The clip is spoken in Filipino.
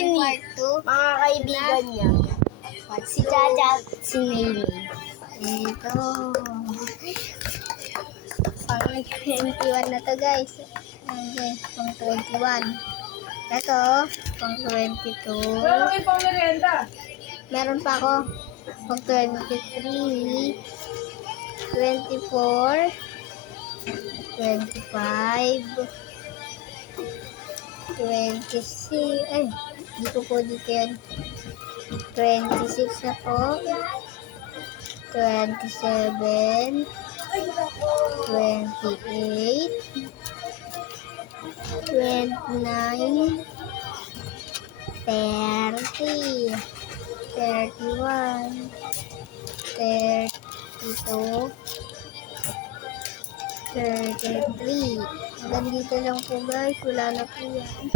yun eh. Mga kaibigan niya. Si Jaja at si Maylin. Ito. Pang 21 na to guys. Okay, pang 21. Ito, pang 22. Wala kami pang merienda. Meron pa ako. Pang 23. 24. 25. 26. Ay, dito po dito yan. 26 na po. 27. 28. 29. 30. 31. 32. 33. Hanggang dito lang po guys. Wala na po yan.